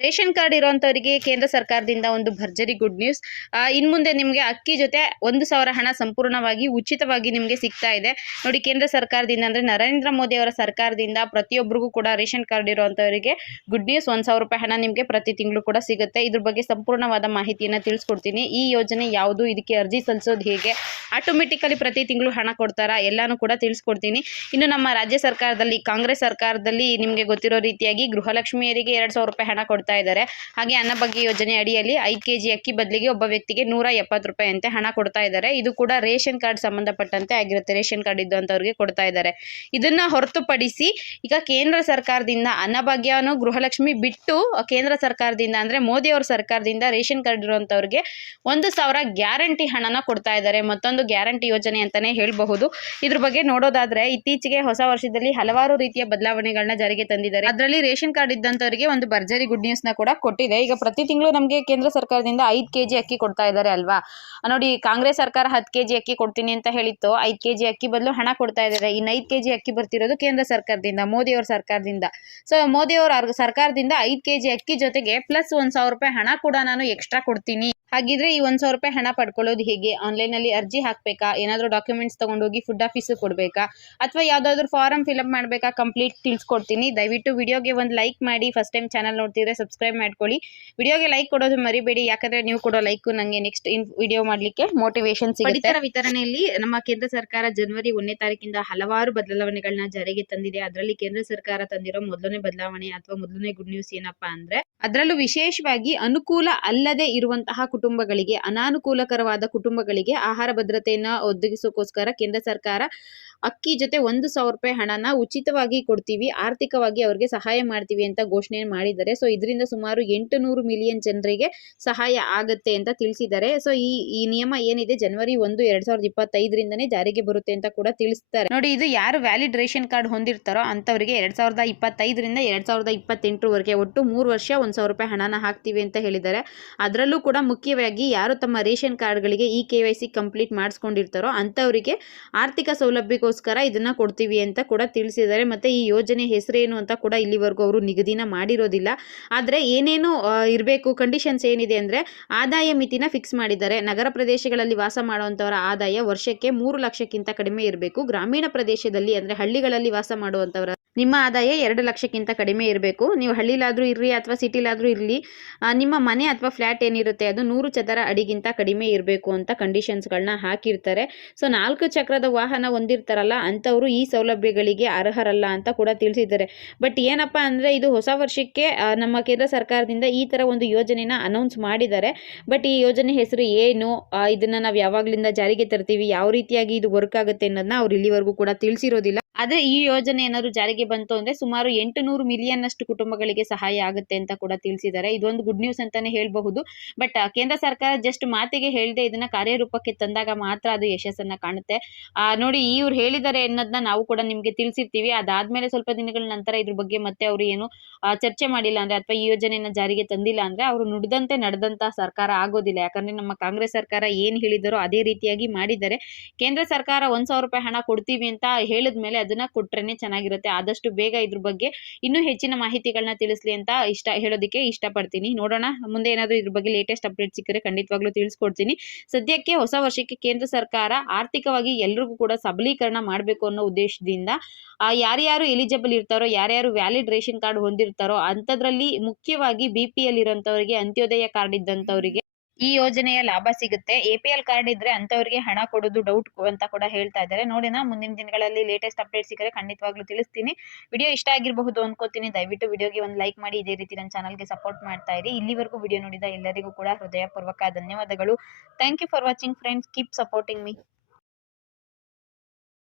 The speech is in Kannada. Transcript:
ರೇಷನ್ ಕಾರ್ಡ್ ಇರುವಂತವರಿಗೆ ಕೇಂದ್ರ ಸರ್ಕಾರದಿಂದ ಒಂದು ಭರ್ಜರಿ ಗುಡ್ ನ್ಯೂಸ್. ಇನ್ನು ಮುಂದೆ ನಿಮಗೆ ಅಕ್ಕಿ ಜೊತೆ 1,000 ಹಣ ಸಂಪೂರ್ಣವಾಗಿ ಉಚಿತವಾಗಿ ನಿಮಗೆ ಸಿಗ್ತಾ ಇದೆ. ನೋಡಿ, ಕೇಂದ್ರ ಸರ್ಕಾರದಿಂದ ಅಂದ್ರೆ ನರೇಂದ್ರ ಮೋದಿ ಅವರ ಸರ್ಕಾರದಿಂದ ಪ್ರತಿಯೊಬ್ಬರಿಗೂ ಕೂಡ ರೇಷನ್ ಕಾರ್ಡ್ ಇರುವಂತವರಿಗೆ ಗುಡ್ ನ್ಯೂಸ್. 1,000 ರೂಪಾಯಿ ಹಣ ನಿಮಗೆ ಪ್ರತಿ ತಿಂಗಳು ಕೂಡ ಸಿಗುತ್ತೆ. ಇದ್ರ ಬಗ್ಗೆ ಸಂಪೂರ್ಣವಾದ ಮಾಹಿತಿಯನ್ನು ತಿಳಿಸ್ಕೊಡ್ತೀನಿ. ಈ ಯೋಜನೆ ಯಾವುದು, ಇದಕ್ಕೆ ಅರ್ಜಿ ಸಲ್ಲಿಸೋದು ಹೇಗೆ, ಆಟೋಮೆಟಿಕಲಿ ಪ್ರತಿ ತಿಂಗಳು ಹಣ ಕೊಡ್ತಾರಾ, ಎಲ್ಲಾನು ಕೂಡ ತಿಳಿಸ್ಕೊಡ್ತೀನಿ. ಇನ್ನು ನಮ್ಮ ರಾಜ್ಯ ಸರ್ಕಾರದಲ್ಲಿ, ಕಾಂಗ್ರೆಸ್ ಸರ್ಕಾರದಲ್ಲಿ ನಿಮಗೆ ಗೊತ್ತಿರೋ ರೀತಿಯಾಗಿ ಗೃಹಲಕ್ಷ್ಮಿಯರಿಗೆ 2,000 ರೂಪಾಯಿ ಹಣ ಕೊಡ್ತಾ ಇದ್ದಾರೆ. ಹಾಗೆ ಅನ್ನಭಾಗ್ಯ ಯೋಜನೆ ಅಡಿಯಲ್ಲಿ 5 ಕೆಜಿ ಅಕ್ಕಿ ಬದಲಿಗೆ ಒಬ್ಬ ವ್ಯಕ್ತಿಗೆ 170 ರೂಪಾಯಿ ಅಂತೆ ಹಣ ಕೊಡ್ತಾ ಇದ್ದಾರೆ. ಇದು ಕೂಡ ರೇಷನ್ ಕಾರ್ಡ್ ಸಂಬಂಧಪಟ್ಟಂತೆ ಆಗಿರುತ್ತೆ. ರೇಷನ್ ಕಾರ್ಡ್ ಇದ್ದಂತವರಿಗೆ ಕೊಡ್ತಾ ಇದ್ದಾರೆ. ಇದನ್ನ ಹೊರತುಪಡಿಸಿ ಈಗ ಕೇಂದ್ರ ಸರ್ಕಾರದಿಂದ ಅನ್ನಭಾಗ್ಯನು ಗೃಹಲಕ್ಷ್ಮಿ ಬಿಟ್ಟು ಕೇಂದ್ರ ಸರ್ಕಾರದಿಂದ ಅಂದ್ರೆ ಮೋದಿ ಅವರ ಸರ್ಕಾರದಿಂದ ರೇಷನ್ ಕಾರ್ಡ್ ಇರುವಂತವರಿಗೆ 1,000 ಗ್ಯಾರಂಟಿ ಹಣನ ಕೊಡ್ತಾ ಇದ್ದಾರೆ. ಮತ್ತೊಂದು ಗ್ಯಾರಂಟಿ ಯೋಜನೆ ಅಂತಾನೆ ಹೇಳಬಹುದು. ಇದ್ರ ಬಗ್ಗೆ ನೋಡೋದಾದ್ರೆ ಇತ್ತೀಚೆಗೆ ಹೊಸ ವರ್ಷದಲ್ಲಿ ಹಲವಾರು ರೀತಿಯ ಬದಲಾವಣೆಗಳನ್ನ ಜಾರಿಗೆ ತಂದಿದ್ದಾರೆ. ಅದರಲ್ಲಿ ರೇಷನ್ ಕಾರ್ಡ್ ಇದ್ದಂತವರಿಗೆ ಒಂದು ಭರ್ಜರಿ ಗುಡ್ ನ್ಯೂಸ್ ನ ಕೂಡ ಕೊಟ್ಟಿದೆ. ಈಗ ಪ್ರತಿ ತಿಂಗಳು ನಮಗೆ ಕೇಂದ್ರ ಸರ್ಕಾರದಿಂದ 5 ಕೆಜಿ ಅಕ್ಕಿ ಕೊಡ್ತಾ ಇದ್ದಾರೆ ಅಲ್ವಾ. ನೋಡಿ, ಕಾಂಗ್ರೆಸ್ ಸರ್ಕಾರ 10 ಕೆಜಿ ಅಕ್ಕಿ ಕೊಡ್ತೀನಿ ಅಂತ ಹೇಳಿತ್ತು. 5 ಕೆಜಿ ಅಕ್ಕಿ ಬದಲು ಹಣ ಕೊಡ್ತಾ ಇದ್ದಾರೆ. ಇನ್ನು 5 ಕೆಜಿ ಅಕ್ಕಿ ಬರ್ತಿರೋದು ಕೇಂದ್ರ ಸರ್ಕಾರದಿಂದ, ಮೋದಿ ಅವರ ಸರ್ಕಾರದಿಂದ. ಸೊ ಮೋದಿ ಅವರ ಸರ್ಕಾರದಿಂದ 5 ಕೆಜಿ ಅಕ್ಕಿ ಜೊತೆಗೆ ಪ್ಲಸ್ 1,000 ರೂಪಾಯಿ ಹಣ ಕೂಡ ನಾನು ಎಕ್ಸ್ಟ್ರಾ ಕೊಡ್ತೀನಿ. ಹಾಗಿದ್ರೆ ಈ 1,000 ರೂಪಾಯಿ ಹಣ ಪಡ್ಕೊಳ್ಳೋದು ಹೇಗೆ? ಆನ್ಲೈನ್ ಅಲ್ಲಿ ಅರ್ಜಿ ಹಾಕ್ಬೇಕಾ, ಏನಾದರೂ ಡಾಕ್ಯುಮೆಂಟ್ಸ್ ತಗೊಂಡೋಗಿ ಫುಡ್ ಆಫೀಸ್ ಕೊಡ್ಬೇಕಾ, ಅಥವಾ ಯಾವ್ದಾದ್ರು ಫಾರಂ ಫಿಲ್ಅಪ್ ಮಾಡ್ಬೇಕಾ, ಕಂಪ್ಲೀಟ್ ತಿಳಿಸ್ಕೊಡ್ತೀನಿ. ದಯವಿಟ್ಟು ವಿಡಿಯೋಗೆ ಒಂದು ಲೈಕ್ ಮಾಡಿ. ಫಸ್ಟ್ ಟೈಮ್ ಚಾನಲ್ ನೋಡ್ತಿದ್ರೆ ಸಬ್ಸ್ಕ್ರೈಬ್ ಮಾಡ್ಕೊಳ್ಳಿ. ವಿಡಿಯೋಗೆ ಲೈಕ್ ಕೊಡೋದು ಮರಿಬೇಡಿ, ಯಾಕಂದ್ರೆ ನೀವು ಕೊಡೋ ಲೈಕ್ ನಂಗೆ ನೆಕ್ಸ್ಟ್ ವಿಡಿಯೋ ಮಾಡ್ಲಿಕ್ಕೆ ಮೋಟಿವೇಶನ್ ಸಿಗುತ್ತೆ. ಪಡಿತರ ವಿತರಣೆಯಲ್ಲಿ ನಮ್ಮ ಕೇಂದ್ರ ಸರ್ಕಾರ ಜನವರಿ 1ನೇ ತಾರೀಕಿಂದ ಹಲವಾರು ಬದಲಾವಣೆಗಳನ್ನ ಜಾರಿಗೆ ತಂದಿದೆ. ಅದರಲ್ಲಿ ಕೇಂದ್ರ ಸರ್ಕಾರ ತಂದಿರೋ ಮೊದಲನೇ ಬದಲಾವಣೆ ಅಥವಾ ಮೊದಲನೇ ಗುಡ್ ನ್ಯೂಸ್ ಏನಪ್ಪಾ ಅಂದ್ರೆ, ಅದರಲ್ಲೂ ವಿಶೇಷವಾಗಿ ಅನುಕೂಲ ಅಲ್ಲದೆ ಇರುವಂತಹ ಕುಟುಂಬಗಳಿಗೆ, ಅನಾನುಕೂಲಕರವಾದ ಕುಟುಂಬಗಳಿಗೆ ಆಹಾರ ಭದ್ರತೆಯನ್ನ ಒದಗಿಸೋಕೋಸ್ಕರ ಕೇಂದ್ರ ಸರ್ಕಾರ ಅಕ್ಕಿ ಜೊತೆ 1,000 ರೂಪಾಯಿ ಹಣನ ಉಚಿತವಾಗಿ ಕೊಡ್ತೀವಿ, ಆರ್ಥಿಕವಾಗಿ ಅವ್ರಿಗೆ ಸಹಾಯ ಮಾಡ್ತೀವಿ ಅಂತ ಘೋಷಣೆ ಮಾಡಿದ್ದಾರೆ. ಸೊ ಇದರಿಂದ ಸುಮಾರು 800 ಮಿಲಿಯನ್ ಜನರಿಗೆ ಸಹಾಯ ಆಗತ್ತೆ ಅಂತ ತಿಳಿಸಿದ್ದಾರೆ. ಸೊ ಈ ನಿಯಮ ಏನಿದೆ ಜನವರಿ 1, 2025ರಿಂದನೇ ಜಾರಿಗೆ ಬರುತ್ತೆ ಅಂತ ಕೂಡ ತಿಳಿಸ್ತಾರೆ. ನೋಡಿ, ಇದು ಯಾರು ವ್ಯಾಲಿಡ್ ರೇಷನ್ ಕಾರ್ಡ್ ಹೊಂದಿರ್ತಾರೋ ಅಂತವರಿಗೆ 2025ರಿಂದ 2028ವರೆಗೆ ಒಟ್ಟು 3 ವರ್ಷ 1,000 ರೂಪಾಯಿ ಹಣನ ಹಾಕ್ತೀವಿ ಅಂತ ಹೇಳಿದ್ದಾರೆ. ಅದರಲ್ಲೂ ಕೂಡ ಮುಖ್ಯವಾಗಿ ಯಾರು ತಮ್ಮ ರೇಷನ್ ಕಾರ್ಡ್ಗಳಿಗೆ ಈ KYC ಕಂಪ್ಲೀಟ್ ಮಾಡಿಸ್ಕೊಂಡಿರ್ತಾರೋ ಅಂತವರಿಗೆ ಆರ್ಥಿಕ ಸೌಲಭ್ಯಕ್ಕೋಸ್ಕರ ಇದನ್ನ ಕೊಡ್ತೀವಿ ಅಂತ ಕೂಡ ತಿಳಿಸಿದ್ದಾರೆ. ಮತ್ತೆ ಈ ಯೋಜನೆ ಹೆಸರೇನು ಅಂತ ಕೂಡ ಇಲ್ಲಿವರೆಗೂ ಅವರು ನಿಗದಿನ ಮಾಡಿರೋದಿಲ್ಲ. ಆದ್ರೆ ಏನೇನು ಇರಬೇಕು, ಕಂಡೀಷನ್ಸ್ ಏನಿದೆ ಅಂದ್ರೆ, ಆದಾಯ ಮಿತಿನ ಫಿಕ್ಸ್ ಮಾಡಿದ್ದಾರೆ. ನಗರ ಪ್ರದೇಶಗಳಲ್ಲಿ ವಾಸ ಮಾಡುವಂತವರ ಆದಾಯ ವರ್ಷಕ್ಕೆ 3 ಲಕ್ಷಕ್ಕಿಂತ ಕಡಿಮೆ ಇರಬೇಕು. ಗ್ರಾಮೀಣ ಪ್ರದೇಶದಲ್ಲಿ ಅಂದ್ರೆ ಹಳ್ಳಿಗಳಲ್ಲಿ ವಾಸ ಮಾಡುವಂತವರ ನಿಮ್ಮ ಆದಾಯ 2 ಲಕ್ಷಕ್ಕಿಂತ ಕಡಿಮೆ ಇರಬೇಕು. ನೀವು ಹಳ್ಳಿಲಾದ್ರೂ ಇರ್ರಿ ಅಥವಾ ಸಿಟಿಲಾದ್ರೂ ಇರಲಿ, ನಿಮ್ಮ ಮನೆ ಅಥವಾ ಫ್ಲಾಟ್ ಏನಿರುತ್ತೆ ಅದು 100 ಚದರ ಅಡಿಗಿಂತ ಕಡಿಮೆ ಇರಬೇಕು ಅಂತ ಕಂಡೀಷನ್ಸ್ಗಳನ್ನ ಹಾಕಿರ್ತಾರೆ. ಸೊ 4 ಚಕ್ರದ ವಾಹನ ಹೊಂದಿರ್ತಾರಲ್ಲ ಅಂತವರು ಈ ಸೌಲಭ್ಯಗಳಿಗೆ ಅರ್ಹರಲ್ಲ ಅಂತ ಕೂಡ ತಿಳಿಸಿದ್ದಾರೆ. ಬಟ್ ಏನಪ್ಪಾ ಅಂದ್ರೆ, ಇದು ಹೊಸ ವರ್ಷಕ್ಕೆ ನಮ್ಮ ಕೇಂದ್ರ ಸರ್ಕಾರದಿಂದ ಈ ತರ ಒಂದು ಯೋಜನೆನ ಅನೌನ್ಸ್ ಮಾಡಿದ್ದಾರೆ. ಬಟ್ ಈ ಯೋಜನೆ ಹೆಸರು ಏನು, ಇದನ್ನ ನಾವು ಯಾವಾಗ್ಲಿಂದ ಜಾರಿಗೆ ತರ್ತೀವಿ, ಯಾವ ರೀತಿಯಾಗಿ ಇದು ವರ್ಕ್ ಆಗುತ್ತೆ ಅನ್ನೋದನ್ನ ಅವ್ರು ಇಲ್ಲಿವರೆಗೂ ಕೂಡ ತಿಳಿಸಿರೋದಿಲ್ಲ. ಆದ್ರೆ ಈ ಯೋಜನೆ ಏನಾದ್ರು ಜಾರಿಗೆ ಬಂತು ಅಂದ್ರೆ ಸುಮಾರು 800 ಮಿಲಿಯನ್ ಅಷ್ಟು ಕುಟುಂಬಗಳಿಗೆ ಸಹಾಯ ಆಗುತ್ತೆ ಅಂತ ಕೂಡ ತಿಳಿಸಿದ್ದಾರೆ. ಇದೊಂದು ಗುಡ್ ನ್ಯೂಸ್ ಅಂತಾನೆ ಹೇಳಬಹುದು. ಬಟ್ ಕೇಂದ್ರ ಸರ್ಕಾರ ಜಸ್ಟ್ ಮಾತಿಗೆ ಹೇಳ್ದೆ ಇದನ್ನ ಕಾರ್ಯರೂಪಕ್ಕೆ ತಂದಾಗ ಮಾತ್ರ ಅದು ಯಶಸ್ಸನ್ನ ಕಾಣುತ್ತೆ. ನೋಡಿ, ಇವ್ರು ಹೇಳಿದ್ದಾರೆ ಅನ್ನೋದನ್ನ ನಾವು ಕೂಡ ನಿಮ್ಗೆ ತಿಳಿಸಿರ್ತೀವಿ. ಅದಾದ್ಮೇಲೆ ಸ್ವಲ್ಪ ದಿನಗಳ ನಂತರ ಇದ್ರ ಬಗ್ಗೆ ಮತ್ತೆ ಅವರು ಏನು ಚರ್ಚೆ ಮಾಡಿಲ್ಲ ಅಂದ್ರೆ, ಅಥವಾ ಈ ಯೋಜನೆಯನ್ನ ಜಾರಿಗೆ ತಂದಿಲ್ಲ ಅಂದ್ರೆ ಅವರು ನುಡಿದಂತೆ ನಡೆದಂತ ಸರ್ಕಾರ ಆಗೋದಿಲ್ಲ. ಯಾಕಂದ್ರೆ ನಮ್ಮ ಕಾಂಗ್ರೆಸ್ ಸರ್ಕಾರ ಏನ್ ಹೇಳಿದಾರೋ ಅದೇ ರೀತಿಯಾಗಿ ಮಾಡಿದ್ದಾರೆ. ಕೇಂದ್ರ ಸರ್ಕಾರ 1,000 ರೂಪಾಯಿ ಹಣ ಕೊಡ್ತೀವಿ ಅಂತ ಹೇಳಿದ್ಮೇಲೆ ಅದನ್ನ ಕೊಟ್ರೇನೆ ಚೆನ್ನಾಗಿರುತ್ತೆ. ಆದಷ್ಟು ಬೇಗ ಇದ್ರ ಬಗ್ಗೆ ಇನ್ನೂ ಹೆಚ್ಚಿನ ಮಾಹಿತಿಗಳನ್ನ ತಿಳಿಸ್ಲಿ ಅಂತ ಹೇಳೋದಕ್ಕೆ ಇಷ್ಟಪಡ್ತೀನಿ. ನೋಡೋಣ ಮುಂದೆ ಏನಾದ್ರು ಇದ್ರ ಬಗ್ಗೆ ಲೇಟೆಸ್ಟ್ ಅಪ್ಡೇಟ್ ಸಿಕ್ಕರೆ ಖಂಡಿತವಾಗ್ಲೂ ತಿಳಿಸ್ಕೊಡ್ತೀನಿ. ಸದ್ಯಕ್ಕೆ ಹೊಸ ವರ್ಷಕ್ಕೆ ಕೇಂದ್ರ ಸರ್ಕಾರ ಆರ್ಥಿಕವಾಗಿ ಎಲ್ರಿಗೂ ಕೂಡ ಸಬಲೀಕರಣ ಮಾಡಬೇಕು ಅನ್ನೋ ಉದ್ದೇಶದಿಂದ ಯಾರ್ಯಾರು ಎಲಿಜಿಬಲ್ ಇರ್ತಾರೋ, ಯಾರ್ಯಾರು ವ್ಯಾಲಿಡ್ ರೇಷನ್ ಕಾರ್ಡ್ ಹೊಂದಿರ್ತಾರೋ ಅಂಥದ್ರಲ್ಲಿ ಮುಖ್ಯವಾಗಿ BPL ಇರೋಂಥವ್ರಿಗೆ, ಅಂತ್ಯೋದಯ ಕಾರ್ಡ್ ಇದ್ದಂಥವ್ರಿಗೆ ಈ ಯೋಜನೆಯ ಲಾಭ ಸಿಗುತ್ತೆ. APL ಕಾರ್ಡ್ ಇದ್ರೆ ಅಂತವರಿಗೆ ಹಣ ಕೊಡೋದು ಡೌಟ್ ಅಂತ ಕೂಡ ಹೇಳ್ತಾ ಇದ್ದಾರೆ. ನೋಡಿನ ಮುಂದಿನ ದಿನಗಳಲ್ಲಿ ಲೇಟೆಸ್ಟ್ ಅಪ್ಡೇಟ್ ಸಿಕ್ಕರೆ ಖಂಡಿತವಾಗ್ಲೂ ತಿಳಿಸ್ತೀನಿ. ವಿಡಿಯೋ ಇಷ್ಟ ಆಗಿರಬಹುದು ಅನ್ಕೋತೀನಿ. ದಯವಿಟ್ಟು ವಿಡಿಯೋಗೆ ಒಂದು ಲೈಕ್ ಮಾಡಿ. ಇದೇ ರೀತಿ ನನ್ನ ಚಾನಲ್ಗೆ ಸಪೋರ್ಟ್ ಮಾಡ್ತಾ ಇರಿ. ಇಲ್ಲಿವರೆಗೂ ವಿಡಿಯೋ ನೋಡಿದ ಎಲ್ಲರಿಗೂ ಕೂಡ ಹೃದಯಪೂರ್ವಕ ಧನ್ಯವಾದಗಳು. Thank you for watching friends. Keep supporting me.